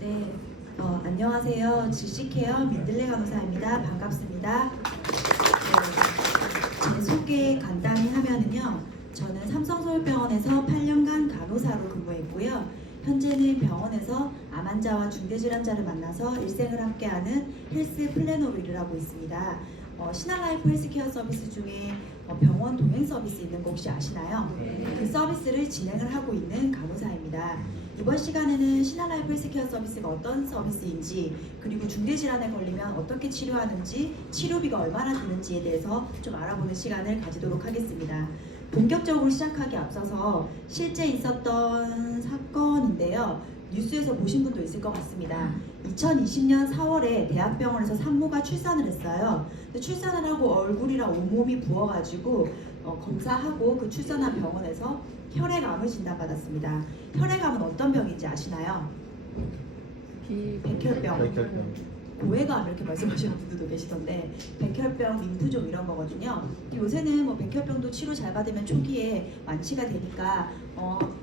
네, 안녕하세요. GC케어 민들레 간호사입니다. 반갑습니다. 제 소개 간단히 하면은요. 저는 삼성서울병원에서 8년간 간호사로 근무했고요. 현재는 병원에서 암 환자와 중대질환자를 만나서 일생을 함께하는 헬스 플래너로 일을 하고 있습니다. 신한라이프 헬스케어 서비스 중에 병원 동행 서비스 있는 거 혹시 아시나요? 그 서비스를 진행을 하고 있는 간호사입니다. 이번 시간에는 신한라이프 헬스케어 서비스가 어떤 서비스인지, 그리고 중대질환에 걸리면 어떻게 치료하는지, 치료비가 얼마나 드는지에 대해서 좀 알아보는 시간을 가지도록 하겠습니다. 본격적으로 시작하기 앞서서 실제 있었던 사건인데요. 뉴스에서 보신 분도 있을 것 같습니다. 2020년 4월에 대학병원에서 산모가 출산을 했어요. 근데 출산을 하고 얼굴이랑 온몸이 부어가지고 검사하고 그 출산한 병원에서 혈액암을 진단받았습니다. 혈액암은 어떤 병인지 아시나요? 백혈병. 고해감 이렇게 말씀하시는 분들도 계시던데, 백혈병, 림프종 이런 거거든요. 요새는 뭐 백혈병도 치료 잘 받으면 초기에 완치가 되니까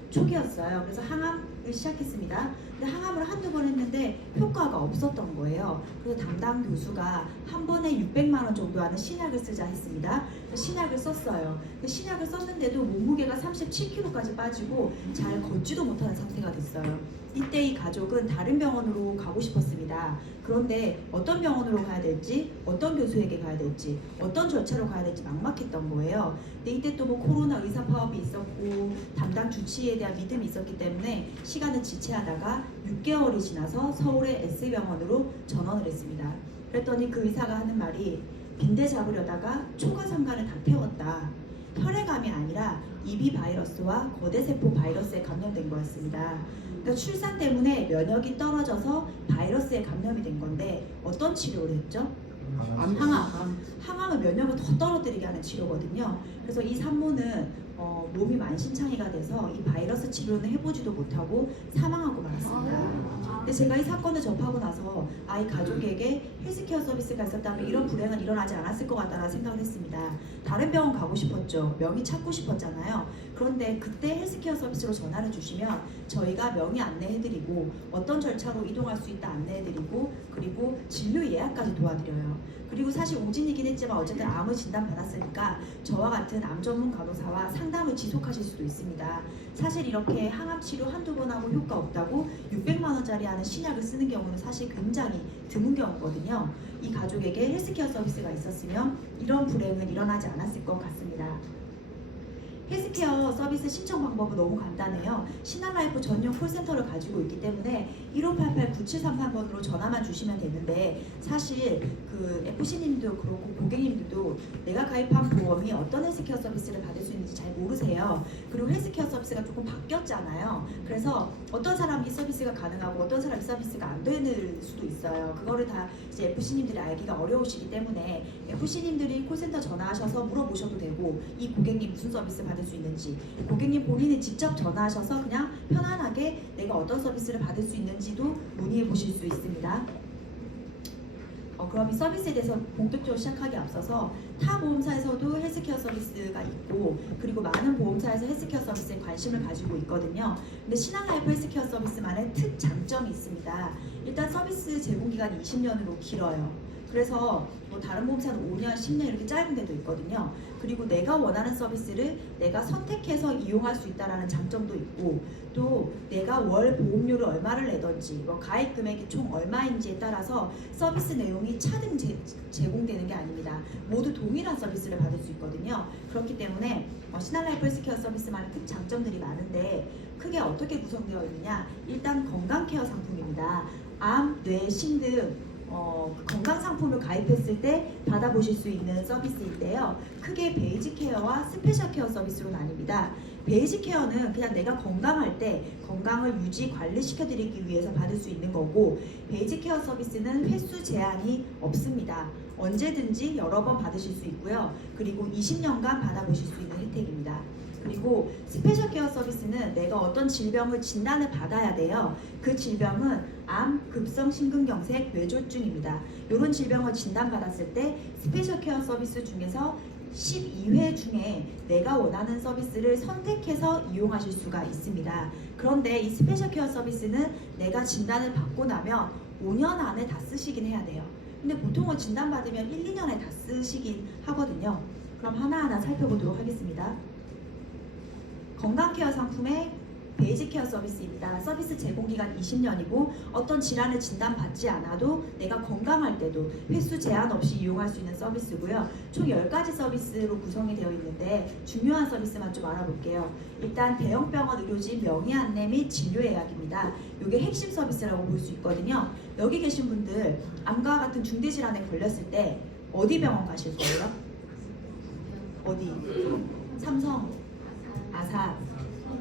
초기였어요. 그래서 항암을 시작했습니다. 근데 항암을 한두 번 했는데 효과가 없었던 거예요. 그래서 담당 교수가 한 번에 600만 원 정도 하는 신약을 쓰자 했습니다. 신약을 썼어요. 신약을 썼는데도 몸무게가 37kg까지 빠지고 잘 걷지도 못하는 상태가 됐어요. 이때 이 가족은 다른 병원으로 가고 싶었습니다. 그런데 어떤 병원으로 가야 될지, 어떤 교수에게 가야 될지, 어떤 절차로 가야 될지 막막했던 거예요. 근데 이때 또 뭐 코로나 의사 파업이 있었고 담당 주치의에 대한 믿음이 있었기 때문에 시간을 지체하다가 6개월이 지나서 서울의 S병원으로 전원을 했습니다. 그랬더니 그 의사가 하는 말이, 빈대 잡으려다가 초과상간을 다 태웠다. 혈액암이 아니라 EB 바이러스와 거대세포 바이러스에 감염된 거였습니다. 그러니까 출산 때문에 면역이 떨어져서 바이러스에 감염이 된 건데, 어떤 치료를 했죠? 항암. 항암은 면역을 더 떨어뜨리게 하는 치료거든요. 그래서 이 산모는 몸이 만신창이가 돼서 이 바이러스 치료는 해보지도 못하고 사망하고 말았습니다. 근데 제가 이 사건을 접하고 나서 이 가족에게 헬스케어 서비스가 있었다면 이런 불행은 일어나지 않았을 것 같다는 생각을 했습니다. 다른 병원 가고 싶었죠. 명의 찾고 싶었잖아요. 그런데 그때 헬스케어 서비스로 전화를 주시면 저희가 명의 안내해드리고 어떤 절차로 이동할 수 있다 안내해드리고, 그리고 진료 예약까지 도와드려요. 그리고 사실 오진이긴 했지만 어쨌든 암을 진단받았으니까 저와 같은 암 전문 간호사와 상담을 지속하실 수도 있습니다. 사실 이렇게 항암 치료 한두 번 하고 효과 없다고 600만 원짜리 하는 신약을 쓰는 경우는 사실 굉장히 드문 경우거든요. 이 가족에게 헬스케어 서비스가 있었으면 이런 불행은 일어나지 않았을 것 같습니다. 헬스케어 서비스 신청 방법은 너무 간단해요. 신한라이프 전용 콜센터를 가지고 있기 때문에 1588-9733번으로 전화만 주시면 되는데, 사실 그 FC님도 그렇고 고객님들도 내가 가입한 보험이 어떤 헬스케어 서비스를 받을 수 있는지 잘 모르세요. 그리고 헬스케어 서비스가 조금 바뀌었잖아요. 그래서 어떤 사람이 서비스가 가능하고 어떤 사람이 서비스가 안 되는 수도 있어요. 그거를 다 이제 FC님들이 알기가 어려우시기 때문에 FC님들이 콜센터 전화하셔서 물어보셔도 되고, 이 고객님 무슨 서비스 받을 수 있는지, 고객님 본인이 직접 전화하셔서 그냥 편안하게 내가 어떤 서비스를 받을 수 있는지도 문의해 보실 수 있습니다. 그럼 이 서비스에 대해서 본격적으로 시작하기 앞서서 타 보험사에서도 헬스케어 서비스가 있고, 그리고 많은 보험사에서 헬스케어 서비스에 관심을 가지고 있거든요. 근데 신한라이프 헬스케어 서비스만의 특장점이 있습니다. 일단 서비스 제공기간이 20년으로 길어요. 그래서 뭐 다른 보험사는 5년, 10년 이렇게 짧은 데도 있거든요. 그리고 내가 원하는 서비스를 내가 선택해서 이용할 수 있다는 장점도 있고, 또 내가 월 보험료를 얼마를 내던지, 뭐 가입 금액이 총 얼마인지에 따라서 서비스 내용이 차등 제공되는 게 아닙니다. 모두 동일한 서비스를 받을 수 있거든요. 그렇기 때문에 신한라이프 헬스케어 서비스만의 특장점들이 많은데, 크게 어떻게 구성되어 있느냐, 일단 건강케어 상품입니다. 암, 뇌, 심 등 건강 상품을 가입했을 때 받아보실 수 있는 서비스인데요. 크게 베이직 케어와 스페셜 케어 서비스로 나뉩니다. 베이직 케어는 그냥 내가 건강할 때 건강을 유지 관리시켜드리기 위해서 받을 수 있는 거고, 베이직 케어 서비스는 횟수 제한이 없습니다. 언제든지 여러 번 받으실 수 있고요. 그리고 20년간 받아보실 수 있는 혜택입니다. 그리고 스페셜 케어 서비스는 내가 어떤 질병을 진단을 받아야 돼요. 그 질병은 암, 급성 심근경색, 뇌졸중입니다. 이런 질병을 진단받았을 때 스페셜 케어 서비스 중에서 12회 중에 내가 원하는 서비스를 선택해서 이용하실 수가 있습니다. 그런데 이 스페셜 케어 서비스는 내가 진단을 받고 나면 5년 안에 다 쓰시긴 해야 돼요. 근데 보통은 진단받으면 1, 2년에 다 쓰시긴 하거든요. 그럼 하나하나 살펴보도록 하겠습니다. 건강케어 상품의 베이직 케어 서비스입니다. 서비스 제공기간 20년이고 어떤 질환을 진단받지 않아도 내가 건강할 때도 횟수 제한 없이 이용할 수 있는 서비스고요. 총 10가지 서비스로 구성이 되어 있는데 중요한 서비스만 좀 알아볼게요. 일단 대형병원 의료진 명의 안내 및 진료 예약입니다. 이게 핵심 서비스라고 볼 수 있거든요. 여기 계신 분들 암과 같은 중대질환에 걸렸을 때 어디 병원 가실 거예요? 어디? 삼성, 아산.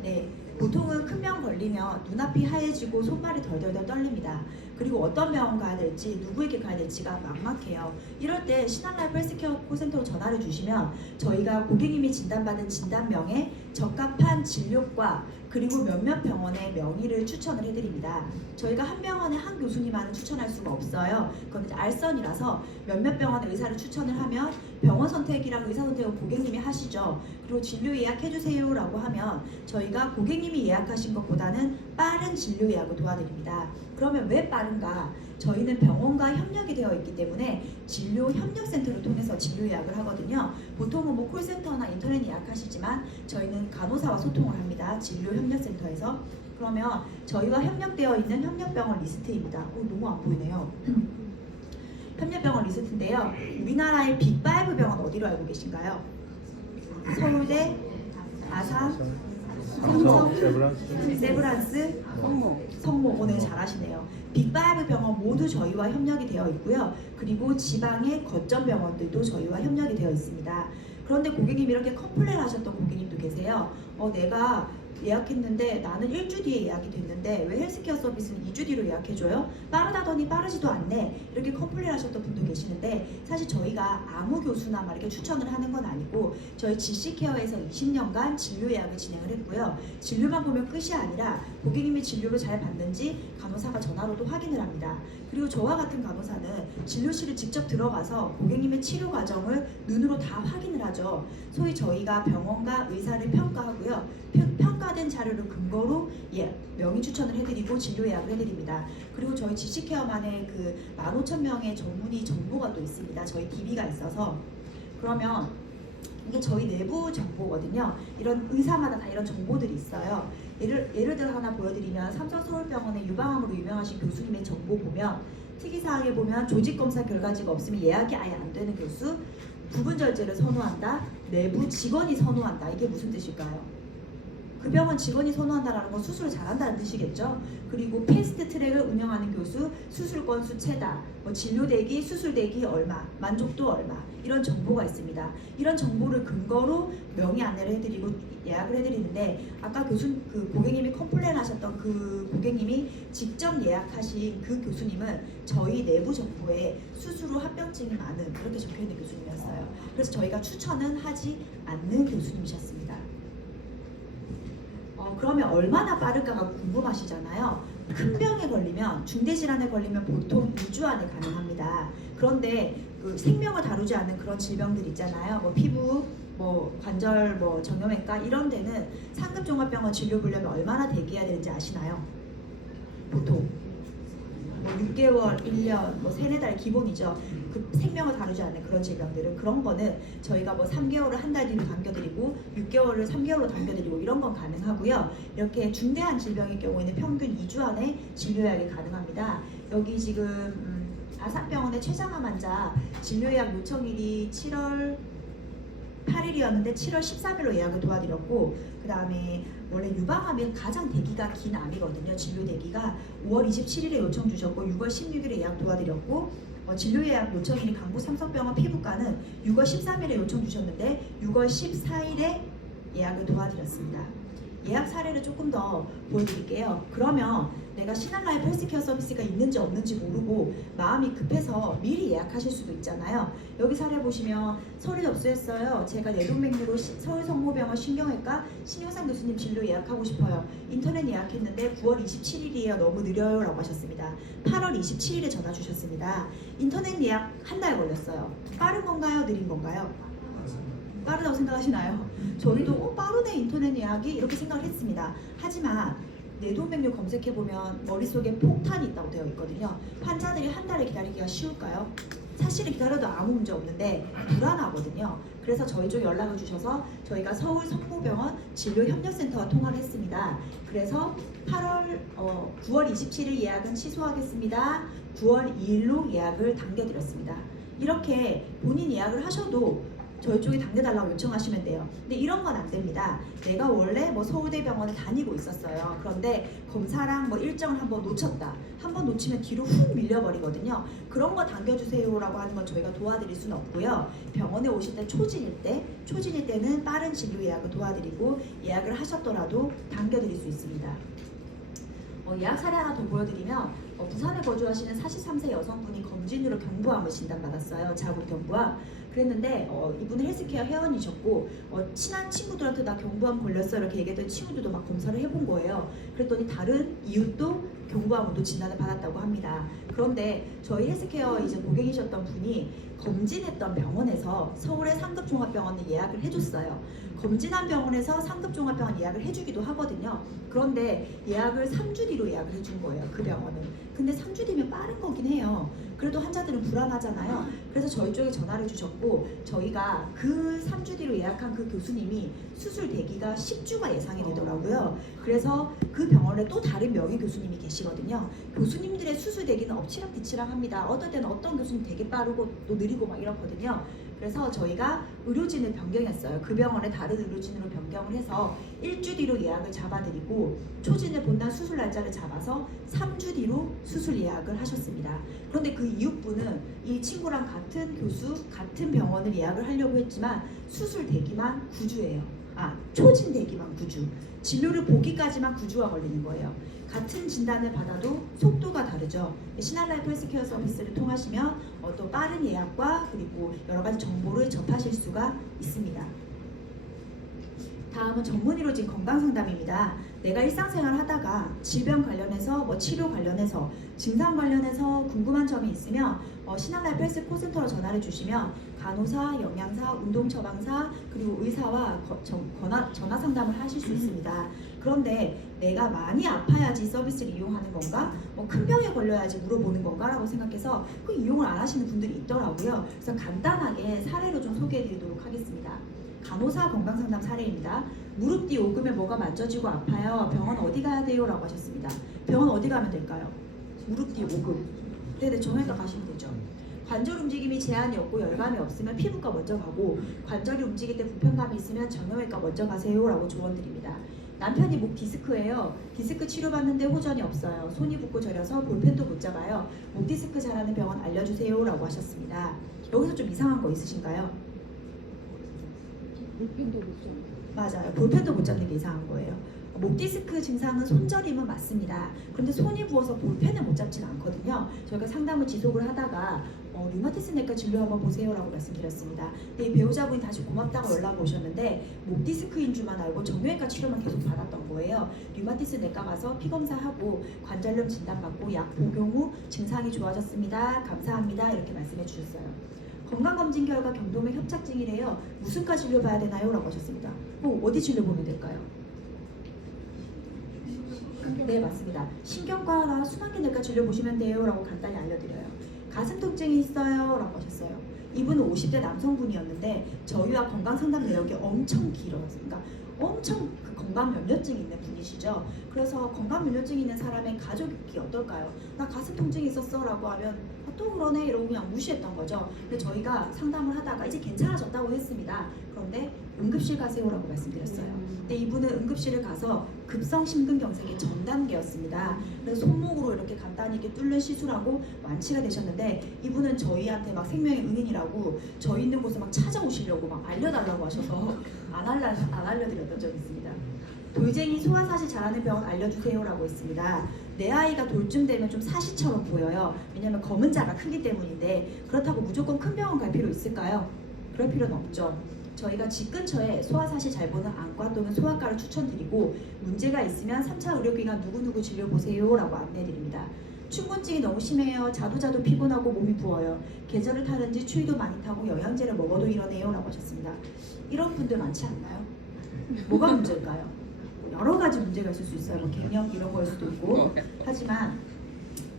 네. 보통은 큰 병 걸리면 눈앞이 하얘지고 손발이 덜덜덜 떨립니다. 그리고 어떤 병원 가야 될지 누구에게 가야 될지가 막막해요. 이럴 때 신한라이프 헬스케어 콜센터로 전화를 주시면 저희가 고객님이 진단받은 진단명에 적합한 진료과 그리고 몇몇 병원의 명의를 추천을 해드립니다. 저희가 한 병원에 한 교수님만은 추천할 수가 없어요. 그건 이제 알선이라서 몇몇 병원의 의사를 추천을 하면 병원 선택이랑 의사 선택은 고객님이 하시죠. 그리고 진료 예약해주세요 라고 하면 저희가 고객님이 예약하신 것보다는 빠른 진료 예약을 도와드립니다. 그러면 왜 빠른가? 저희는 병원과 협력이 되어 있기 때문에 진료 협력센터를 통해서 진료 예약을 하거든요. 보통은 뭐 콜센터나 인터넷 예약하시지만 저희는 간호사와 소통을 합니다. 진료 협력센터에서. 그러면 저희와 협력되어 있는 협력병원 리스트입니다. 너무 안 보이네요. 협력병원 리스트인데요. 우리나라의 빅5 병원 어디로 알고 계신가요? 서울대, 아산, 삼성, 세브란스, 성모. 오늘 잘하시네요. 빅5 병원 모두 저희와 협력이 되어 있고요. 그리고 지방의 거점 병원들도 저희와 협력이 되어 있습니다. 그런데 고객님 이렇게 컴플레인 하셨던 고객님도 계세요. 내가 예약했는데 나는 1주 뒤에 예약이 됐는데 왜 헬스케어 서비스는 2주 뒤로 예약해줘요? 빠르다더니 빠르지도 않네. 이렇게 컴플레인 하셨던 분도 계시는데 사실 저희가 아무 교수나 막 이렇게 추천을 하는 건 아니고 저희 GC케어에서 20년간 진료 예약을 진행을 했고요. 진료만 보면 끝이 아니라 고객님이 진료를 잘 받는지 간호사가 전화로도 확인을 합니다. 그리고 저와 같은 간호사는 진료실을 직접 들어가서 고객님의 치료 과정을 눈으로 다 확인을 하죠. 소위 저희가 병원과 의사를 평가하고요. 평가된 자료를 근거로 명의 추천을 해드리고 진료 예약을 해드립니다. 그리고 저희 GC케어만의 그 15,000명의 전문의 정보가 또 있습니다. 저희 DB가 있어서. 그러면 이게 저희 내부 정보거든요. 이런 의사마다 다 이런 정보들이 있어요. 예를 들어 하나 보여드리면 삼성서울병원의 유방암으로 유명하신 교수님의 정보 보면 특이사항에 보면 조직검사 결과지가 없으면 예약이 아예 안 되는 교수, 부분절제를 선호한다, 내부 직원이 선호한다. 이게 무슨 뜻일까요? 그 병원 직원이 선호한다라는 건 수술을 잘한다는 뜻이겠죠. 그리고 패스트 트랙을 운영하는 교수, 수술 건수 최다, 진료 대기, 수술 대기 얼마, 만족도 얼마 이런 정보가 있습니다. 이런 정보를 근거로 명의 안내를 해드리고 예약을 해드리는데 아까 그 고객님이 컴플레인 하셨던 그 고객님이 직접 예약하신 그 교수님은 저희 내부 정보에 수술 후 합병증이 많은 그렇게 적혀있는 교수님이었어요. 그래서 저희가 추천은 하지 않는 교수님이셨습니다. 그러면 얼마나 빠를까가 궁금하시잖아요. 큰 병에 걸리면 중대질환에 걸리면 보통 2주 안에 가능합니다. 그런데 그 생명을 다루지 않는 그런 질병들 있잖아요. 피부, 관절, 정형외과 이런 데는 상급종합병원 진료 보려면 얼마나 대기해야 되는지 아시나요? 보통 6개월, 1년, 3-4달 기본이죠. 그 생명을 다루지 않는 그런 질병들은 그런 거는 저희가 3개월을 한 달 뒤로 당겨드리고 6개월을 3개월로 당겨드리고 이런 건 가능하고요. 이렇게 중대한 질병의 경우에는 평균 2주 안에 진료 예약이 가능합니다. 여기 지금 아산병원의 최장암 환자 진료 예약 요청일이 7월 8일이었는데 7월 13일로 예약을 도와드렸고 그 다음에 원래 유방암이 가장 대기가 긴 암이거든요. 진료 대기가 5월 27일에 요청 주셨고 6월 16일에 예약 도와드렸고 진료 예약 요청일이 강북 삼성병원 피부과는 6월 13일에 요청 주셨는데 6월 14일에 예약을 도와드렸습니다. 예약 사례를 조금 더 보여드릴게요. 그러면 내가 신한라이프 헬스케어 서비스가 있는지 없는지 모르고 마음이 급해서 미리 예약하실 수도 있잖아요. 여기 사례 보시면 서류 접수했어요. 제가 내동맥류로 서울성모병원 신경외과 신용상 교수님 진료 예약하고 싶어요. 인터넷 예약했는데 9월 27일이에요. 너무 느려요 라고 하셨습니다. 8월 27일에 전화 주셨습니다. 인터넷 예약 한 달 걸렸어요. 빠른 건가요? 느린 건가요? 빠르다고 생각하시나요? 저희도 빠르네 인터넷 예약이 이렇게 생각을 했습니다. 하지만 뇌동맥류 검색해보면 머릿속에 폭탄이 있다고 되어 있거든요. 환자들이 한 달을 기다리기가 쉬울까요? 사실은 기다려도 아무 문제 없는데 불안하거든요. 그래서 저희 쪽에 연락을 주셔서 저희가 서울 성모병원 진료협력센터와 통화를 했습니다. 그래서 9월 27일 예약은 취소하겠습니다. 9월 2일로 예약을 당겨드렸습니다. 이렇게 본인 예약을 하셔도 저희 쪽에 당겨달라고 요청하시면 돼요. 근데 이런 건 안 됩니다. 내가 원래 뭐 서울대병원에 다니고 있었어요. 그런데 검사랑 뭐 일정을 한번 놓쳤다. 한번 놓치면 뒤로 훅 밀려버리거든요. 그런 거 당겨주세요라고 하는 건 저희가 도와드릴 수는 없고요. 병원에 오실 때 초진일 때는 빠른 진료 예약을 도와드리고 예약을 하셨더라도 당겨드릴 수 있습니다. 예약 사례 하나 더 보여드리면 부산에 거주하시는 43세 여성분이 검진으로 경부암을 진단받았어요. 자궁 경부암. 그랬는데 이분은 헬스케어 회원이셨고 친한 친구들한테 나 경부암 걸렸어 이렇게 얘기했더니 친구들도 막 검사를 해본 거예요. 그랬더니 다른 이웃도 경부암으로 진단을 받았다고 합니다. 그런데 저희 헬스케어 이제 고객이셨던 분이 검진했던 병원에서 서울의 상급종합병원에 예약을 해줬어요. 검진한 병원에서 상급종합병원 예약을 해주기도 하거든요. 그런데 예약을 3주 뒤로 예약을 해준 거예요. 그 병원은. 근데 3주 뒤면 빠른 거긴 해요. 그래도 환자들은 불안하잖아요. 그래서 저희 쪽에 전화를 주셨고 저희가 그 3주 뒤로 예약한 그 교수님이 수술 대기가 10주가 예상이 되더라고요. 그래서 그 병원에 또 다른 명의 교수님이 계시거든요. 교수님들의 수술 대기는 엎치락뒤치락 합니다. 어떨 때는 어떤 교수님 되게 빠르고 또 느리고 막 이렇거든요. 그래서 저희가 의료진을 변경했어요. 그 병원에 다른 의료진으로 변경을 해서 1주 뒤로 예약을 잡아드리고 초진을 본단 수술 날짜를 잡아서 3주 뒤로 수술 예약을 하셨습니다. 그런데 그 이웃분은 이 친구랑 같은 교수, 같은 병원을 예약을 하려고 했지만 수술 대기만 9주예요. 초진 대기만 9주. 진료를 보기까지만 9주가 걸리는 거예요. 같은 진단을 받아도 속도가 다르죠. 신한라이프 헬스케어 서비스를 통하시면 또 빠른 예약과 그리고 여러 가지 정보를 접하실 수가 있습니다. 다음은 전문의로진 건강상담입니다. 내가 일상생활 하다가 질병 관련해서 치료 관련해서 증상 관련해서 궁금한 점이 있으면 신한라이프 헬스 콜센터로 전화를 주시면 간호사, 영양사, 운동처방사 그리고 의사와 전화 상담을 하실 수 있습니다. 그런데 내가 많이 아파야지 서비스를 이용하는 건가? 큰 병에 걸려야지 물어보는 건가? 라고 생각해서 그 이용을 안 하시는 분들이 있더라고요. 그래서 간단하게 사례로 좀 소개해 드리도록 하겠습니다. 간호사 건강상담 사례입니다. 무릎 뒤 오금에 뭐가 만져지고 아파요. 병원 어디 가야 돼요? 라고 하셨습니다. 병원 어디 가면 될까요? 무릎 뒤 오금. 네네, 정형외과 가시면 되죠. 관절 움직임이 제한이 없고 열감이 없으면 피부과 먼저 가고 관절이 움직일 때 불편감이 있으면 정형외과 먼저 가세요 라고 조언드립니다. 남편이 목 디스크예요. 디스크 치료받는데 호전이 없어요. 손이 붓고 저려서 볼펜도 못 잡아요. 목 디스크 잘하는 병원 알려주세요 라고 하셨습니다. 여기서 좀 이상한 거 있으신가요? 볼펜도 못 잡아요. 맞아요. 볼펜도 못 잡는 게 이상한 거예요. 목 디스크 증상은 손저림은 맞습니다. 그런데 손이 부어서 볼펜을 못 잡지는 않거든요. 저희가 상담을 지속을 하다가 류마티스 내과 진료 한번 보세요라고 말씀드렸습니다. 근데 이 배우자분이 다시 고맙다고 연락 오셨는데 목 디스크인 줄만 알고 정형외과 치료만 계속 받았던 거예요. 류마티스 내과 가서 피 검사하고 관절염 진단받고 약 복용 후 증상이 좋아졌습니다. 감사합니다. 이렇게 말씀해 주셨어요. 건강검진 결과 경동맥 협착증이래요. 무슨 과 진료 봐야 되나요? 라고 하셨습니다. 어디 진료 보면 될까요? 네, 맞습니다. 신경과나 순환기내과 진료 보시면 돼요 라고 간단히 알려드려요. 가슴 통증이 있어요 라고 하셨어요. 이분은 50대 남성분이었는데 저희와 건강상담 내역이 엄청 길어요. 그러니까 엄청 건강 면역증이 있는 분이시죠. 그래서 건강 면역증이 있는 사람의 가족이 어떨까요? 나 가슴 통증이 있었어 라고 하면 또 그러네 이러고 그냥 무시했던 거죠. 근데 저희가 상담을 하다가 이제 괜찮아졌다고 했습니다. 그런데 응급실 가세요라고 말씀드렸어요. 근데 이분은 응급실을 가서 급성 심근경색의 전 단계였습니다. 그래서 손목으로 이렇게 간단히 이렇게 뚫는 시술하고 완치가 되셨는데 이분은 저희한테 막 생명의 은인이라고 저희 있는 곳에 막 찾아오시려고 막 알려달라고 하셔서 안 알려드렸던 적이 있습니다. 돌쟁이 소아사시 잘하는 병원 알려주세요라고 했습니다. 내 아이가 돌쯤 되면 좀 사시처럼 보여요. 왜냐하면 검은 자가 크기 때문인데 그렇다고 무조건 큰 병원 갈 필요 있을까요? 그럴 필요는 없죠. 저희가 집 근처에 소아사시 잘 보는 안과 또는 소아과를 추천드리고 문제가 있으면 3차 의료기관 누구누구 진료 보세요 라고 안내드립니다. 춘곤증이 너무 심해요. 자도 피곤하고 몸이 부어요. 계절을 타는지 추위도 많이 타고 영양제를 먹어도 이러네요 라고 하셨습니다. 이런 분들 많지 않나요? 뭐가 문제일까요? 여러 가지 문제가 있을 수 있어요. 뭐 갱년 이런 거일 수도 있고. 하지만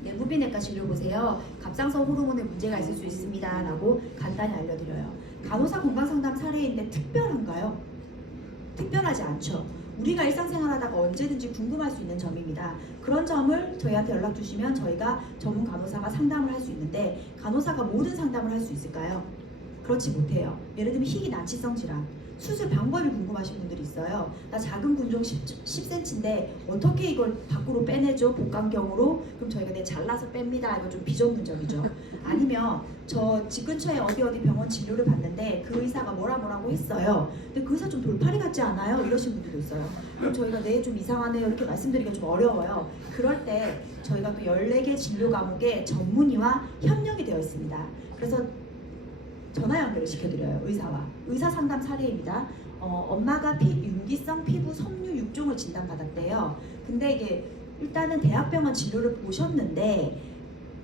내부비내과 진료 보세요. 갑상선 호르몬에 문제가 있을 수 있습니다 라고 간단히 알려드려요. 간호사 건강상담 사례인데 특별한가요? 특별하지 않죠. 우리가 일상생활하다가 언제든지 궁금할 수 있는 점입니다. 그런 점을 저희한테 연락 주시면 저희가 전문 간호사가 상담을 할 수 있는데 간호사가 모든 상담을 할 수 있을까요? 그렇지 못해요. 예를 들면 희귀 난치성 질환, 수술 방법이 궁금하신 분들이 있어요. 나 작은 군종 10cm인데 어떻게 이걸 밖으로 빼내죠? 복강경으로? 그럼 저희가 잘라서 뺍니다. 이거 좀 비전문적이죠. 아니면 저 집 근처에 어디 병원 진료를 받는데 그 의사가 뭐라고 했어요. 근데 그 의사 좀 돌팔이 같지 않아요? 이러신 분들도 있어요. 그럼 저희가 네 좀 이상하네요 이렇게 말씀드리기가 좀 어려워요. 그럴 때 저희가 또 14개 진료 과목에 전문의와 협력이 되어 있습니다. 그래서 전화 연결을 시켜드려요. 의사 상담 사례입니다. 엄마가 윤기성 피부 섬유 6종을 진단받았대요. 근데 이게 일단은 대학병원 진료를 보셨는데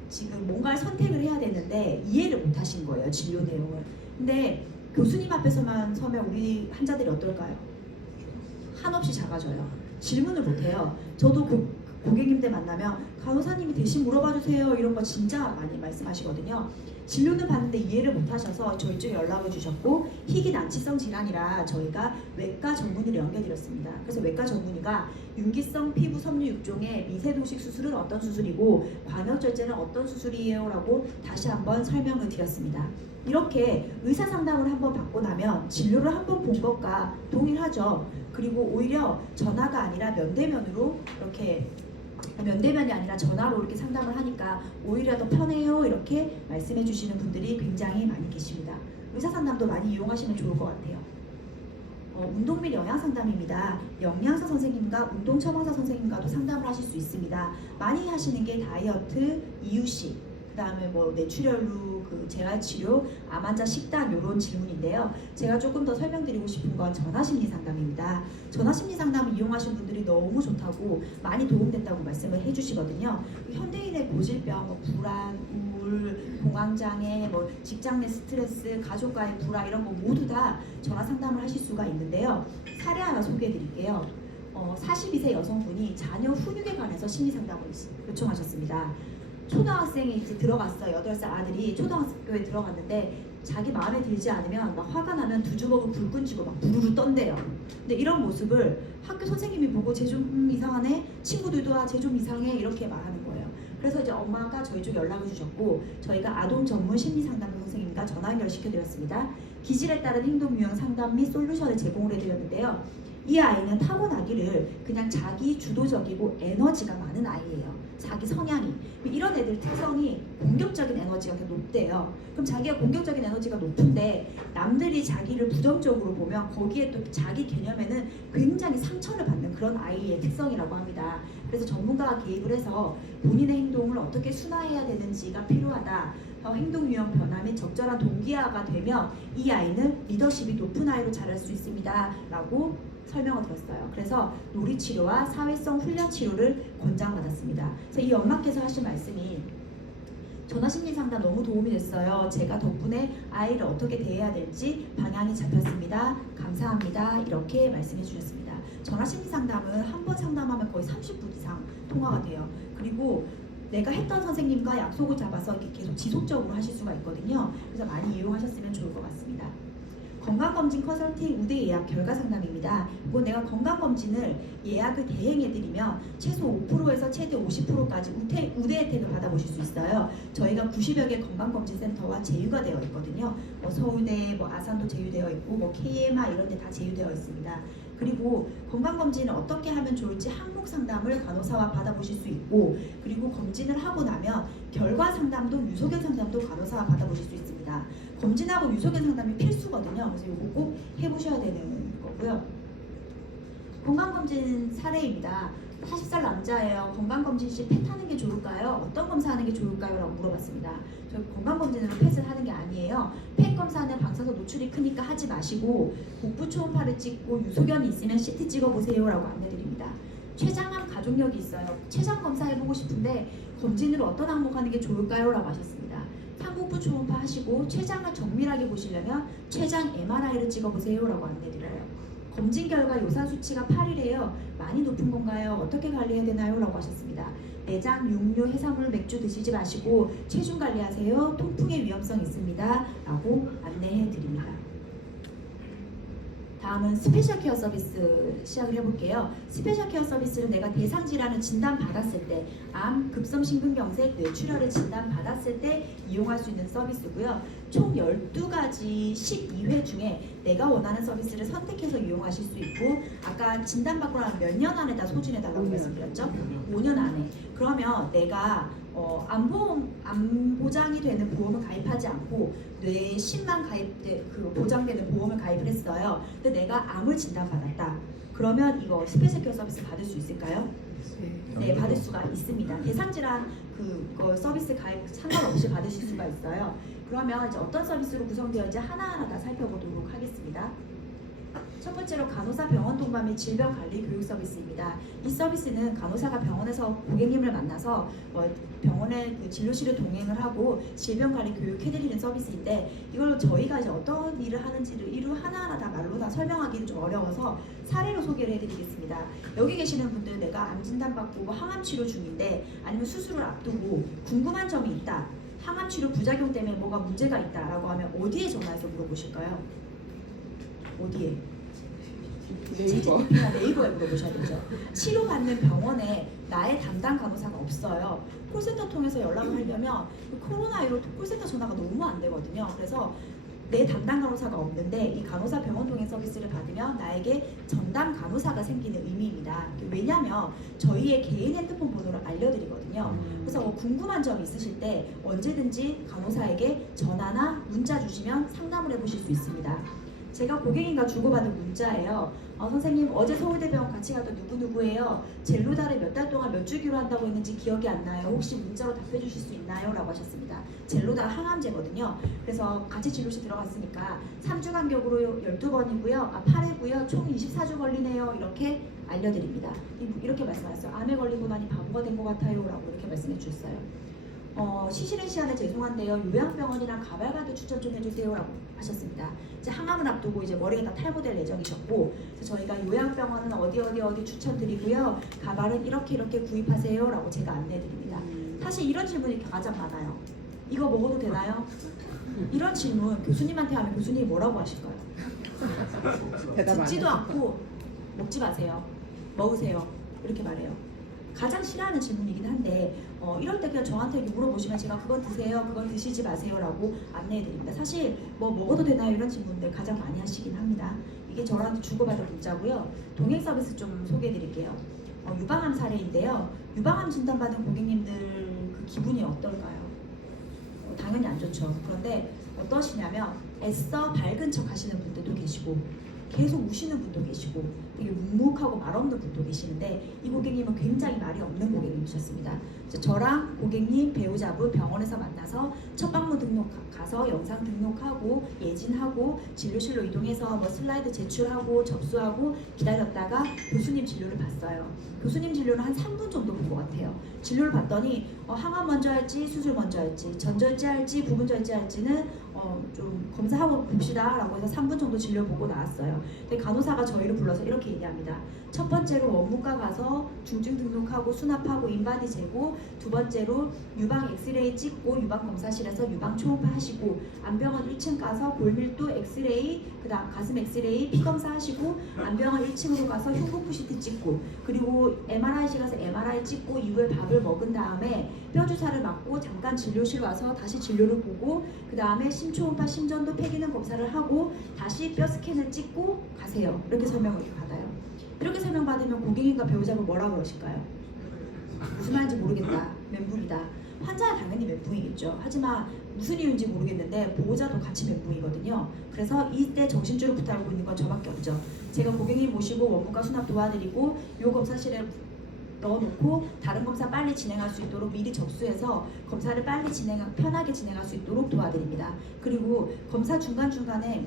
지금 뭔가를 선택을 해야 되는데 이해를 못 하신 거예요. 진료 내용을. 근데 교수님 앞에서만 서면 우리 환자들이 어떨까요? 한없이 작아져요. 질문을 못 해요. 저도 고객님들 만나면 간호사님이 대신 물어봐 주세요 이런 거 진짜 많이 말씀하시거든요. 진료는 받는데 이해를 못 하셔서 저희 쪽에 연락을 주셨고 희귀 난치성 질환이라 저희가 외과 전문의를 연결드렸습니다. 그래서 외과 전문의가 윤기성 피부 섬유 6종의 미세도식 수술은 어떤 수술이고 광역절제는 어떤 수술이에요 라고 다시 한번 설명을 드렸습니다. 이렇게 의사 상담을 한번 받고 나면 진료를 한번 본 것과 동일하죠. 그리고 오히려 전화가 아니라 면대면으로 이렇게 면대면이 아니라 전화로 이렇게 상담을 하니까 오히려 더 편해요 이렇게 말씀해 주시는 분들이 굉장히 많이 계십니다. 의사 상담도 많이 이용하시면 좋을 것 같아요. 운동 및 영양 상담입니다. 영양사 선생님과 운동 처방사 선생님과도 상담을 하실 수 있습니다. 많이 하시는 게 다이어트, 이유식, 그 다음에 뭐 뇌출혈로 그 재활치료, 암 환자 식단 이런 질문인데요. 제가 조금 더 설명드리고 싶은 건 전화심리 상담입니다. 전화심리 상담을 이용하신 분들이 너무 좋다고 많이 도움됐다고 말씀을 해주시거든요. 현대인의 고질병, 뭐 불안, 우울, 공황장애, 뭐 직장 내 스트레스, 가족과의 불화 이런 거 모두 다 전화 상담을 하실 수가 있는데요. 사례 하나 소개해드릴게요. 42세 여성분이 자녀 훈육에 관해서 심리 상담을 요청하셨습니다. 초등학생이 이제 들어갔어요. 8살 아들이 초등학교에 들어갔는데 자기 마음에 들지 않으면 막 화가 나면 두 주먹을 불끈 쥐고 막 부르르 떤대요. 근데 이런 모습을 학교 선생님이 보고 쟤 좀 이상하네? 친구들도 쟤 좀 이상해? 이렇게 말하는 거예요. 그래서 이제 엄마가 저희 쪽 연락을 주셨고 저희가 아동 전문 심리 상담 선생님과 전화 연결시켜드렸습니다. 기질에 따른 행동 유형 상담 및 솔루션을 제공을 해드렸는데요. 이 아이는 타고나기를 그냥 자기 주도적이고 에너지가 많은 아이예요. 자기 성향이. 이런 애들 특성이 공격적인 에너지가 되게 높대요. 그럼 자기가 공격적인 에너지가 높은데 남들이 자기를 부정적으로 보면 거기에 또 자기 개념에는 굉장히 상처를 받는 그런 아이의 특성이라고 합니다. 그래서 전문가가 개입을 해서 본인의 행동을 어떻게 순화해야 되는지가 필요하다. 행동 유형 변화 및 적절한 동기화가 되면 이 아이는 리더십이 높은 아이로 자랄 수 있습니다. 라고 설명을 드렸어요. 그래서 놀이치료와 사회성 훈련 치료를 권장받았습니다. 그래서 이 엄마께서 하신 말씀이 전화심리 상담 너무 도움이 됐어요. 제가 덕분에 아이를 어떻게 대해야 될지 방향이 잡혔습니다. 감사합니다. 이렇게 말씀해 주셨습니다. 전화심리 상담은 한 번 상담하면 거의 30분 이상 통화가 돼요. 그리고 내가 했던 선생님과 약속을 잡아서 이렇게 계속 지속적으로 하실 수가 있거든요. 그래서 많이 이용하셨으면 좋을 것 같습니다. 건강검진 컨설팅 우대 예약 결과 상담입니다. 이건 내가 건강검진을 예약을 대행해드리면 최소 5%에서 최대 50%까지 우대 혜택을 받아보실 수 있어요. 저희가 90여 개 건강검진센터와 제휴가 되어 있거든요. 뭐 서울대, 뭐 아산도 제휴되어 있고, 뭐 KMA 이런 데 다 제휴되어 있습니다. 그리고 건강검진을 어떻게 하면 좋을지 항목 상담을 간호사와 받아보실 수 있고, 그리고 검진을 하고 나면 결과 상담도 유소견 상담도 간호사와 받아보실 수 있습니다. 검진하고 유소견 상담이 필수거든요. 그래서 이거 꼭 해보셔야 되는 거고요. 건강검진 사례입니다. 40살 남자예요. 건강검진 시 펫 하는 게 좋을까요? 어떤 검사하는 게 좋을까요? 라고 물어봤습니다. 저 건강검진으로 펫을 하는 게 아니에요. 펫 검사는 방사선 노출이 크니까 하지 마시고 복부 초음파를 찍고 유소견이 있으면 CT 찍어보세요 라고 안내드립니다. 췌장암 가족력이 있어요. 췌장 검사해보고 싶은데 검진으로 어떤 항목 하는 게 좋을까요? 라고 하셨습니다. 상복부 초음파 하시고 췌장을 정밀하게 보시려면 췌장 MRI를 찍어보세요 라고 안내드려요. 검진 결과 요산 수치가 8이래요. 많이 높은 건가요? 어떻게 관리해야 되나요? 라고 하셨습니다. 내장, 육류, 해산물, 맥주 드시지 마시고 체중 관리하세요. 통풍의 위험성 있습니다. 라고 안내해 드립니다. 다음은 스페셜 케어 서비스 시작을 해볼게요. 스페셜 케어 서비스는 내가 대상 질환을 진단 받았을 때, 암, 급성 심근경색, 뇌출혈을 진단 받았을 때 이용할 수 있는 서비스고요. 총 12가지 12회 중에 내가 원하는 서비스를 선택해서 이용하실 수 있고, 아까 진단받고 나면 몇 년 안에 다 소진해달라고 말씀드렸죠? 5년 안에. 그러면 내가 암 보장이 되는 보험을 가입하지 않고 뇌심만 보장되는 보험을 가입을 했어요. 근데 내가 암을 진단받았다. 그러면 이거 스페셜 케어 서비스 받을 수 있을까요? 네, 받을 수가 있습니다. 대상질환 그거 서비스 가입 상관없이 받으실 수가 있어요. 그러면 이제 어떤 서비스로 구성되어있는지 하나하나 다 살펴보도록 하겠습니다. 첫 번째로 간호사 병원 동반 및 질병관리 교육 서비스입니다. 이 서비스는 간호사가 병원에서 고객님을 만나서 병원의 그 진료실을 동행을 하고 질병관리 교육해드리는 서비스인데, 이걸 저희가 이제 어떤 일을 하는지를 이루 하나하나 다 말로 다 설명하기는 좀 어려워서 사례로 소개를 해드리겠습니다. 여기 계시는 분들 내가 암 진단받고 항암 치료 중인데, 아니면 수술을 앞두고 궁금한 점이 있다, 항암 치료 부작용 때문에 뭐가 문제가 있다라고 하면 어디에 전화해서 물어보실까요? 어디에? 네이버에 물어보셔야 되죠. 치료받는 병원에 나의 담당 간호사가 없어요. 콜센터 통해서 연락을 하려면 코로나19로 콜센터 전화가 너무 안 되거든요. 그래서 내 담당 간호사가 없는데 이 간호사 병원 동행 서비스를 받으면 나에게 전담 간호사가 생기는 의미입니다. 왜냐하면 저희의 개인 핸드폰 번호를 알려드리거든요. 그래서 궁금한 점 있으실 때 언제든지 간호사에게 전화나 문자 주시면 상담을 해보실 수 있습니다. 제가 고객님과 주고받은 문자예요. 선생님, 어제 서울대병원 같이 갔던 누구누구예요. 젤로다를 몇 달 동안 몇 주기로 한다고 했는지 기억이 안 나요. 혹시 문자로 답해 주실 수 있나요? 라고 하셨습니다. 젤로다 항암제거든요. 그래서 같이 진료실 들어갔으니까 3주 간격으로 12번이고요. 8회고요. 총 24주 걸리네요. 이렇게 알려드립니다. 이렇게 말씀하셨어요. 암에 걸리고 나니 바보가 된 것 같아요. 라고 이렇게 말씀해 주셨어요. 시실은 시한에 죄송한데요. 요양병원이랑 가발가게 추천 좀 해주세요 라고 하셨습니다. 이제 항암을 앞두고 이제 머리가 다 탈모될 예정이셨고, 그래서 저희가 요양병원은 어디 추천드리고요. 가발은 이렇게 구입하세요 라고 제가 안내드립니다. 사실 이런 질문이 가장 많아요. 이거 먹어도 되나요? 이런 질문 교수님한테 하면 교수님이 뭐라고 하실까요? 듣지도 않고 먹지 마세요. 먹으세요. 이렇게 말해요. 가장 싫어하는 질문이긴 한데 이럴 때 그냥 저한테 이렇게 물어보시면 제가 그건 드세요, 그건 드시지 마세요 라고 안내해드립니다. 사실 뭐 먹어도 되나요? 이런 질문들 가장 많이 하시긴 합니다. 이게 저랑 주고받은 문자고요. 동행 서비스 좀 소개해드릴게요. 유방암 사례인데요. 유방암 진단받은 고객님들 그 기분이 어떨까요? 당연히 안 좋죠. 그런데 어떠시냐면 애써 밝은 척 하시는 분들도 계시고 계속 우시는 분도 계시고 되게 묵묵하고 말없는 분도 계시는데, 이 고객님은 굉장히 말이 없는 고객님이셨습니다. 저랑 고객님, 배우자분 병원에서 만나서 첫 방문 등록 가서 영상 등록하고 예진하고 진료실로 이동해서 슬라이드 제출하고 접수하고 기다렸다가 교수님 진료를 봤어요. 교수님 진료를 한 3분 정도 본 것 같아요. 진료를 봤더니 항암 먼저 할지 수술 먼저 할지 전절제 할지 부분절제 할지는 좀 검사하고 봅시다 라고 해서 3분 정도 진료 보고 나왔어요. 근데 간호사가 저희를 불러서 이렇게 얘기합니다. 첫 번째로 원무과 가서 중증 등록하고 수납하고 인바디 재고, 두 번째로 유방 엑스레이 찍고 유방 검사실에서 유방 초음파 하시고, 안병원 1층 가서 골밀도 엑스레이, 그다음 가슴 엑스레이 피 검사 하시고, 안병원 1층으로 가서 흉부 CT 찍고, 그리고 MRI실 가서 MRI 찍고 이후에 밥을 먹은 다음에 뼈 주사를 맞고 잠깐 진료실 와서 다시 진료를 보고, 그 다음에 심초음파, 심전도 폐기능 검사를 하고 다시 뼈 스캔을 찍고 가세요. 이렇게 설명을 받아요. 이렇게 설명받으면 고객님과 배우자분 뭐라 그러실까요? 무슨 말인지 모르겠다. 멘붕이다. 환자는 당연히 멘붕이겠죠. 하지만 무슨 이유인지 모르겠는데 보호자도 같이 멘붕이거든요. 그래서 이때 정신줄을 붙들고 있는 건 저밖에 없죠. 제가 고객님 모시고 원무과 수납 도와드리고 요 검사실에 넣어놓고 다른 검사 빨리 진행할 수 있도록 미리 접수해서 검사를 빨리 편하게 진행할 수 있도록 도와드립니다. 그리고 검사 중간중간에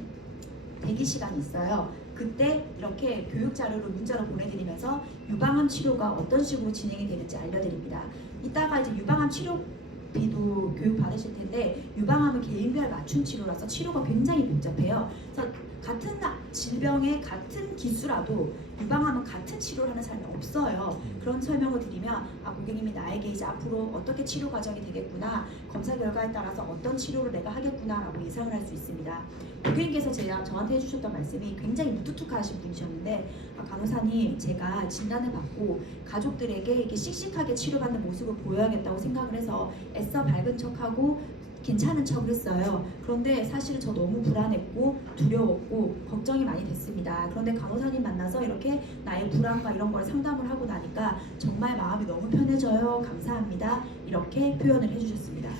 대기 시간이 있어요. 그때 이렇게 교육 자료를 문자로 보내드리면서 유방암 치료가 어떤 식으로 진행이 되는지 알려드립니다. 이따가 이제 유방암 치료비도 교육 받으실 텐데 유방암은 개인별 맞춤 치료라서 치료가 굉장히 복잡해요. 그래서 같은 질병의 같은 기수라도 유방암은 같은 치료를 하는 사람이 없어요. 그런 설명을 드리면 고객님이 나에게 이제 앞으로 어떻게 치료 과정이 되겠구나, 검사 결과에 따라서 어떤 치료를 내가 하겠구나 라고 예상을 할 수 있습니다. 고객님께서 저한테 해주셨던 말씀이 굉장히 무뚝뚝하신 분이셨는데 간호사님, 제가 진단을 받고 가족들에게 이렇게 씩씩하게 치료받는 모습을 보여야겠다고 생각을 해서 애써 밝은 척하고 괜찮은 척을 했어요. 그런데 사실 저 너무 불안했고 두려웠고 걱정이 많이 됐습니다. 그런데 간호사님 만나서 이렇게 나의 불안과 이런 걸 상담을 하고 나니까 정말 마음이 너무 편해져요. 감사합니다. 이렇게 표현을 해주셨습니다.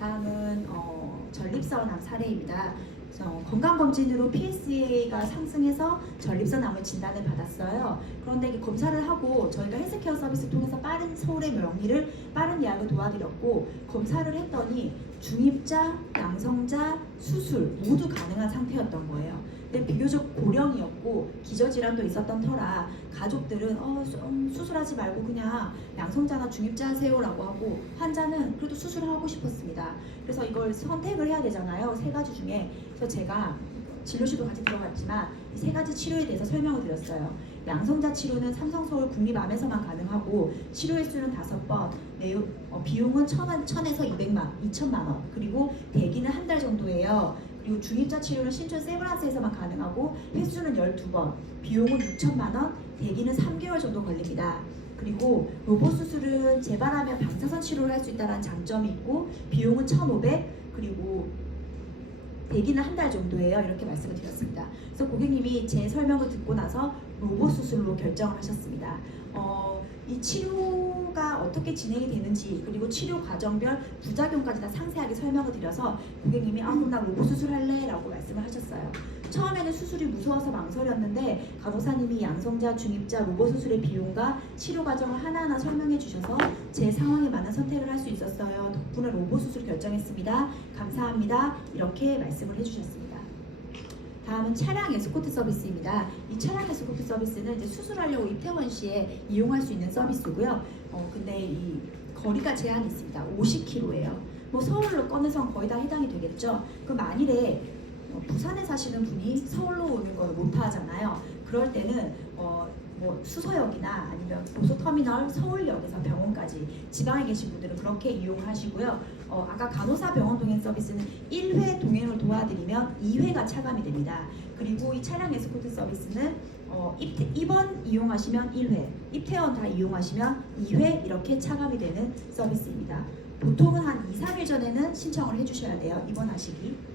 다음은 전립선암 사례입니다. 건강검진으로 PSA가 상승해서 전립선암을 진단을 받았어요. 그런데 검사를 하고 저희가 헬스케어 서비스 통해서 빠른 서울의 명의를 빠른 예약을 도와드렸고 검사를 했더니 중입자, 양성자, 수술 모두 가능한 상태였던 거예요. 근데 비교적 고령이었고 기저질환도 있었던 터라 가족들은 수술하지 말고 그냥 양성자나 중입자 하세요라고 하고 환자는 그래도 수술을 하고 싶었습니다. 그래서 이걸 선택을 해야 되잖아요. 세 가지 중에. 그래서 제가 진료실도 같이 들어갔지만 이 세 가지 치료에 대해서 설명을 드렸어요. 양성자 치료는 삼성서울 국립암에서만 가능하고 치료 횟수는 5번, 비용은 1,000에서 2,000만 원, 그리고 대기는 한 달 정도예요. 그리고 중입자 치료는 신촌 세브란스에서만 가능하고 횟수는 12번, 비용은 6천만 원, 대기는 3개월 정도 걸립니다. 그리고 로봇 수술은 재발하면 방사선 치료를 할 수 있다는 장점이 있고 비용은 1,500, 그리고 대기는 한 달 정도예요. 이렇게 말씀을 드렸습니다. 그래서 고객님이 제 설명을 듣고 나서 로봇 수술로 결정을 하셨습니다. 이 치료가 어떻게 진행이 되는지 그리고 치료 과정별 부작용까지 다 상세하게 설명을 드려서 고객님이 그럼 나 로봇 수술할래? 라고 말씀을 하셨어요. 처음에는 수술이 무서워서 망설였는데 간호사님이 양성자, 중입자, 로봇 수술의 비용과 치료 과정을 하나하나 설명해 주셔서 제 상황에 맞는 선택을 할 수 있었어요. 덕분에 로봇 수술 결정했습니다. 감사합니다. 이렇게 말씀을 해주셨습니다. 다음은 차량 에스코트 서비스입니다. 이 차량 에스코트 서비스는 이제 수술하려고 이태원 시에 이용할 수 있는 서비스고요. 근데 이 거리가 제한이 있습니다. 50km예요. 뭐 서울로 꺼내선 거의 다 해당이 되겠죠. 그 만일에 부산에 사시는 분이 서울로 오는 걸 못 하잖아요. 그럴 때는 뭐 수서역이나 아니면 고속터미널 서울역에서 병원까지 지방에 계신 분들은 그렇게 이용을 하시고요. 아까 간호사 병원 동행 서비스는 1회 동행을 도와드리면 2회가 차감이 됩니다. 그리고 이 차량 에스코트 서비스는 입원 이용하시면 1회, 입퇴원 다 이용하시면 2회 이렇게 차감이 되는 서비스입니다. 보통은 한 2, 3일 전에는 신청을 해주셔야 돼요. 입원하시기.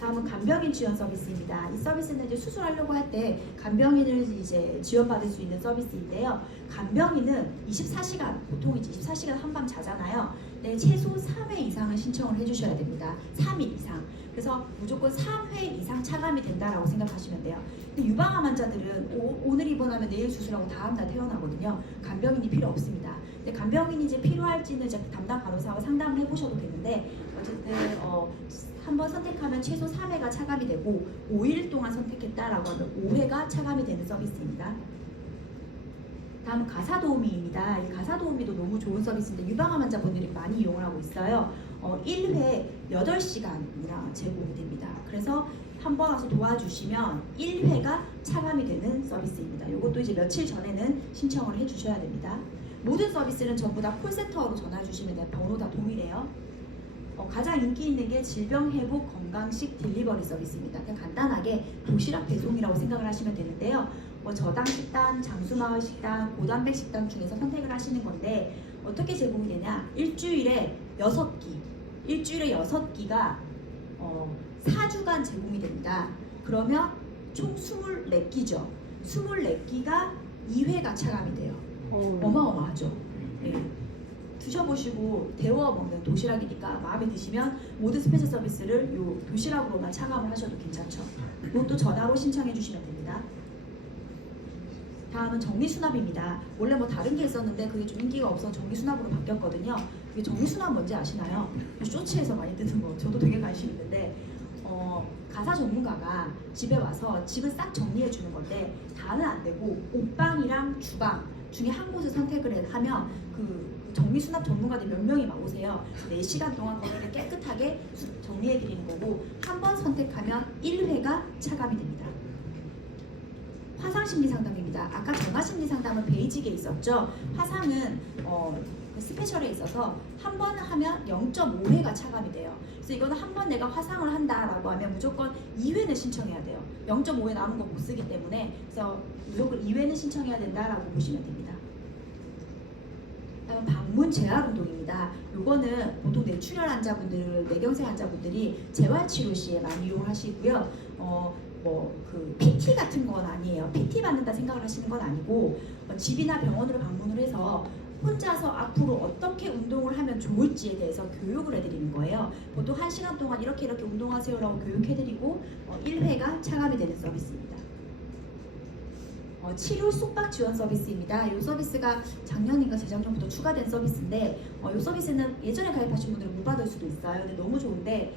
다음은 간병인 지원 서비스입니다. 이 서비스는 이제 수술하려고 할 때 간병인을 이제 지원받을 수 있는 서비스인데요. 간병인은 24시간, 보통 이제 24시간 한밤 자잖아요. 네, 최소 3회 이상을 신청을 해주셔야 됩니다. 3일 이상. 그래서 무조건 3회 이상 차감이 된다라고 생각하시면 돼요. 근데 유방암 환자들은 오늘 입원하면 내일 수술하고 다음날 퇴원하거든요. 간병인이 필요 없습니다. 근데 간병인이 이제 필요할지는 이제 담당 간호사와 상담을 해보셔도 되는데 어쨌든 한번 선택하면 최소 3회가 차감이 되고 5일 동안 선택했다라고 하면 5회가 차감이 되는 서비스입니다. 다음 가사도우미입니다. 이 가사도우미도 너무 좋은 서비스인데 유방암 환자분들이 많이 이용을 하고 있어요. 1회 8시간이나 제공이 됩니다. 그래서 한 번 와서 도와주시면 1회가 차감이 되는 서비스입니다. 이것도 이제 며칠 전에는 신청을 해주셔야 됩니다. 모든 서비스는 전부 다 콜센터로 전화 주시면 돼요. 번호 다 동일해요. 가장 인기 있는 게 질병회복 건강식 딜리버리 서비스입니다. 그냥 간단하게 도시락 배송이라고 생각을 하시면 되는데요. 저당 식단, 장수마을 식단, 고단백 식단 중에서 선택을 하시는 건데 어떻게 제공이 되냐? 일주일에 6끼가 4주간 제공이 됩니다. 그러면 총 24끼죠. 24끼가 2회가 차감이 돼요. 어마어마하죠. 네. 드셔보시고 데워 먹는 도시락이니까 마음에 드시면 모든 스페셜 서비스를 요 도시락으로만 차감을 하셔도 괜찮죠. 이것도 전화로 신청해 주시면 됩니다. 다음은 정리수납입니다. 원래 뭐 다른 게 있었는데 그게 좀 인기가 없어서 정리수납으로 바뀌었거든요. 이게 정리수납 뭔지 아시나요? 쇼츠에서 많이 뜨는 거 저도 되게 관심 있는데 가사 전문가가 집에 와서 집을 싹 정리해 주는 건데 다는 안 되고 옷방이랑 주방 중에 한 곳을 선택을 하면 그 정리 수납 전문가들 몇 명이 막 오세요. 4시간 동안 거기를 깨끗하게 정리해 드리는 거고 한 번 선택하면 1회가 차감이 됩니다. 화상 심리 상담입니다. 아까 정화 심리 상담은 베이직에 있었죠. 화상은 그 스페셜에 있어서 한 번 하면 0.5회가 차감이 돼요. 그래서 이거는 한 번 내가 화상을 한다라고 하면 무조건 2회는 신청해야 돼요. 0.5회 남은 거 못 쓰기 때문에 그래서 무조건 2회는 신청해야 된다라고 보시면 됩니다. 다음 방문 재활 운동입니다. 요거는 보통 뇌출혈 환자분들, 뇌경색 환자분들이 재활치료 시에 많이 이용하시고요. 그 PT 같은 건 아니에요. PT 받는다 생각을 하시는 건 아니고 집이나 병원으로 방문을 해서 혼자서 앞으로 어떻게 운동을 하면 좋을지에 대해서 교육을 해드리는 거예요. 보통 1시간 동안 이렇게 운동하세요라고 교육해드리고 1회가 차감이 되는 서비스입니다. 치료 숙박 지원 서비스입니다. 이 서비스가 작년인가 재작년부터 추가된 서비스인데 이 서비스는 예전에 가입하신 분들은 못 받을 수도 있어요. 근데 너무 좋은데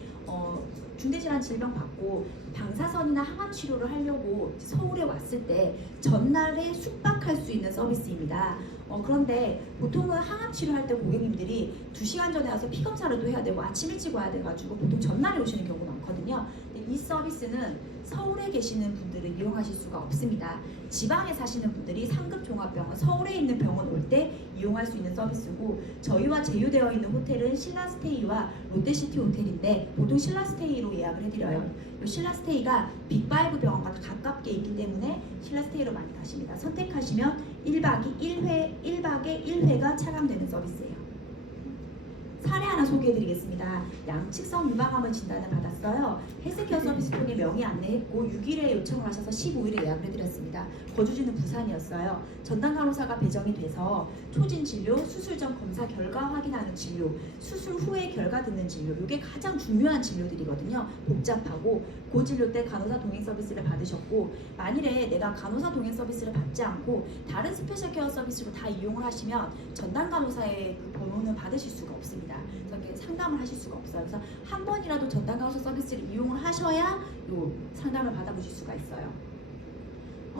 중대질환 질병 받고 방사선이나 항암 치료를 하려고 서울에 왔을 때 전날에 숙박할 수 있는 서비스입니다. 그런데 보통은 항암 치료할 때 고객님들이 2시간 전에 와서 피검사를 또 해야 되고 아침 일찍 와야 돼가지고 보통 전날에 오시는 경우가 많거든요. 이 서비스는 서울에 계시는 분들은 이용하실 수가 없습니다. 지방에 사시는 분들이 상급 종합병원, 서울에 있는 병원 올 때 이용할 수 있는 서비스고 저희와 제휴되어 있는 호텔은 신라스테이와 롯데시티 호텔인데 보통 신라스테이로 예약을 해드려요. 이 신라스테이가 빅5 병원과 가깝게 있기 때문에 신라스테이로 많이 가십니다. 선택하시면 1박에 1회가 차감되는 서비스예요. 사례 하나 소개해드리겠습니다. 양측성 유방암을 진단을 받았어요. 헬스케어 서비스 통해 명의 안내했고 6일에 요청을 하셔서 15일에 예약을 해드렸습니다. 거주지는 부산이었어요. 전담 간호사가 배정이 돼서 초진 진료, 수술 전 검사 결과 확인하는 진료, 수술 후에 결과 듣는 진료, 이게 가장 중요한 진료들이거든요. 복잡하고 그 진료 때 간호사 동행 서비스를 받으셨고 만일에 내가 간호사 동행 서비스를 받지 않고 다른 스페셜 케어 서비스로 다 이용을 하시면 전담 간호사의 그 번호는 받으실 수가 없습니다. 그래서 이렇게 상담을 하실 수가 없어요. 그래서 한 번이라도 전담 간호사 서비스를 이용을 하셔야 요 상담을 받아보실 수가 있어요.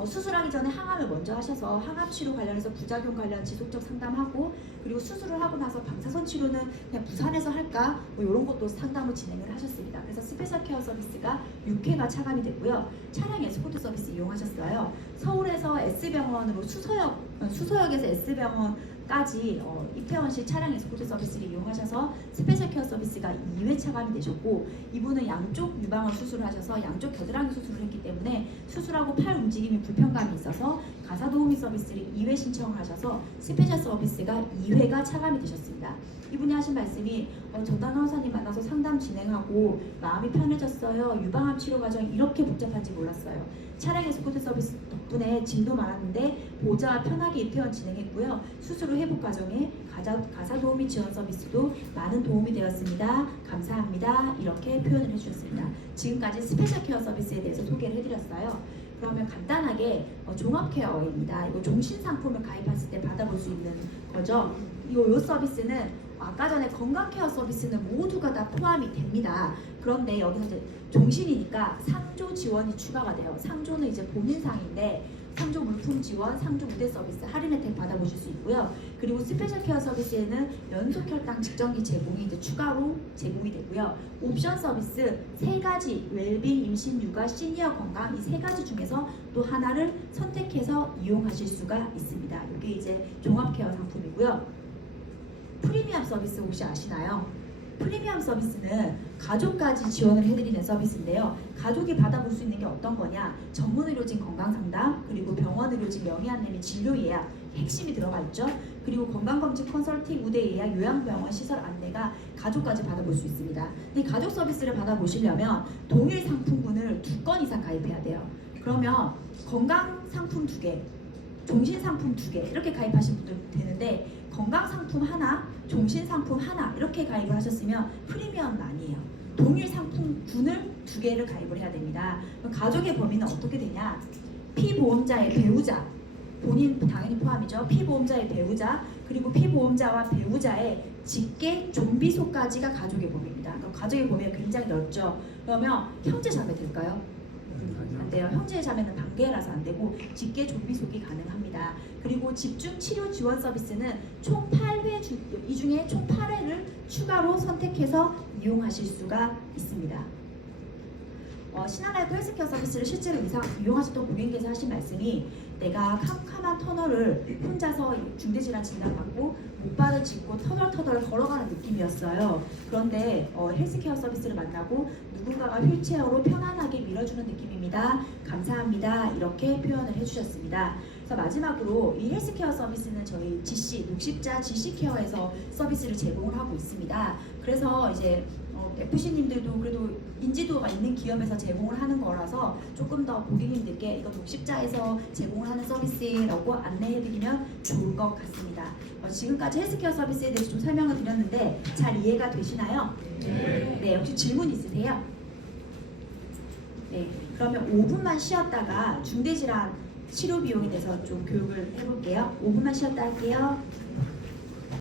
수술하기 전에 항암을 먼저 하셔서 항암 치료 관련해서 부작용 관련 지속적 상담하고 그리고 수술을 하고 나서 방사선 치료는 그냥 부산에서 할까 뭐 이런 것도 상담을 진행을 하셨습니다. 그래서 스페셜 케어 서비스가 6회가 차감이 됐고요. 차량 에스코트 서비스 이용하셨어요. 서울에서 S병원으로 수서역에서 S병원까지 이태원시 차량 에스코트 서비스를 이용하셔서 스페셜 케어 서비스가 2회 차감이 되셨고 이분은 양쪽 유방암 수술을 하셔서 양쪽 겨드랑이 수술을 했기 때문에 수술하고 팔 움직임이 불편감이 있어서 가사도우미 서비스를 2회 신청을 하셔서 스페셜 서비스가 2회가 차감이 되셨습니다. 이분이 하신 말씀이 전담 간호사님 만나서 상담 진행하고 마음이 편해졌어요. 유방암 치료 과정이 이렇게 복잡한지 몰랐어요. 차량 에스코트 서비스 덕분에 짐도 많았는데 보호자와 편하게 입퇴원 진행했고요. 수술 후 회복 과정에 가사도우미 지원 서비스도 많은 도움이 되었습니다. 감사합니다. 이렇게 표현을 해주셨습니다. 지금까지 스페셜 케어 서비스에 대해서 소개를 해드렸어요. 그러면 간단하게 종합케어입니다. 이거 종신상품을 가입했을 때 받아볼 수 있는 거죠. 이 서비스는 아까 전에 건강케어 서비스는 모두가 다 포함이 됩니다. 그런데 여기서 이제 종신이니까 상조 지원이 추가가 돼요. 상조는 이제 본인상인데 상조 물품 지원, 상조 무대 서비스 할인 혜택 받아보실 수 있고요. 그리고 스페셜 케어 서비스에는 연속 혈당 측정기 제공이 이제 추가로 제공이 되고요. 옵션 서비스 3가지 웰빙, 임신, 육아, 시니어 건강 이 3가지 중에서 또 하나를 선택해서 이용하실 수가 있습니다. 이게 이제 종합 케어 상품이고요. 프리미엄 서비스 혹시 아시나요? 프리미엄 서비스는 가족까지 지원을 해드리는 서비스인데요. 가족이 받아볼 수 있는 게 어떤 거냐? 전문 의료진 건강상담, 그리고 병원 의료진 명의 안내 및 진료 예약, 핵심이 들어가 있죠. 그리고 건강검진 컨설팅, 우대 예약, 요양병원 시설 안내가 가족까지 받아볼 수 있습니다. 근데 가족 서비스를 받아보시려면 동일 상품군을 2건 이상 가입해야 돼요. 그러면 건강 상품 2개, 종신 상품 2개 이렇게 가입하신 분들 되는데 건강 상품 하나, 종신 상품 하나 이렇게 가입을 하셨으면 프리미엄은 아니에요. 동일 상품군을 2개를 가입을 해야 됩니다. 그럼 가족의 범위는 어떻게 되냐? 피보험자의 배우자, 본인 당연히 포함이죠. 피보험자의 배우자, 그리고 피보험자와 배우자의 직계 좀비소까지가 가족의 범위입니다. 그러니까 가족의 범위가 굉장히 넓죠. 그러면 형제 자매 될까요? 안 돼요. 형제 자매는 반개라서 안 되고 직계 좀비속이 가능합니다. 그리고 집중 치료 지원 서비스는 총 8회 이 중에 총 8회를 추가로 선택해서 이용하실 수가 있습니다. 신한라이프 헬스케어 서비스를 실제로 이용하셨던 고객님께서 하신 말씀이 내가 캄캄한 터널을 혼자서 중대질환 진단받고 목발을 짚고 터덜터덜 걸어가는 느낌이었어요. 그런데 헬스케어 서비스를 만나고 누군가가 휠체어로 편안하게 밀어주는 느낌입니다. 감사합니다. 이렇게 표현을 해주셨습니다. 그래서 마지막으로 이 헬스케어 서비스는 저희 GC, 녹십자 GC케어에서 서비스를 제공을 하고 있습니다. 그래서 이제 FC님들도 그래도 인지도가 있는 기업에서 제공을 하는 거라서 조금 더 고객님들께 이거 녹십자에서 제공을 하는 서비스라고 안내해드리면 좋을 것 같습니다. 지금까지 헬스케어 서비스에 대해서 좀 설명을 드렸는데 잘 이해가 되시나요? 네, 혹시 질문 있으세요? 네, 그러면 5분만 쉬었다가 중대질환 치료 비용에 대해서 좀 교육을 해볼게요. 5분만 쉬었다 할게요.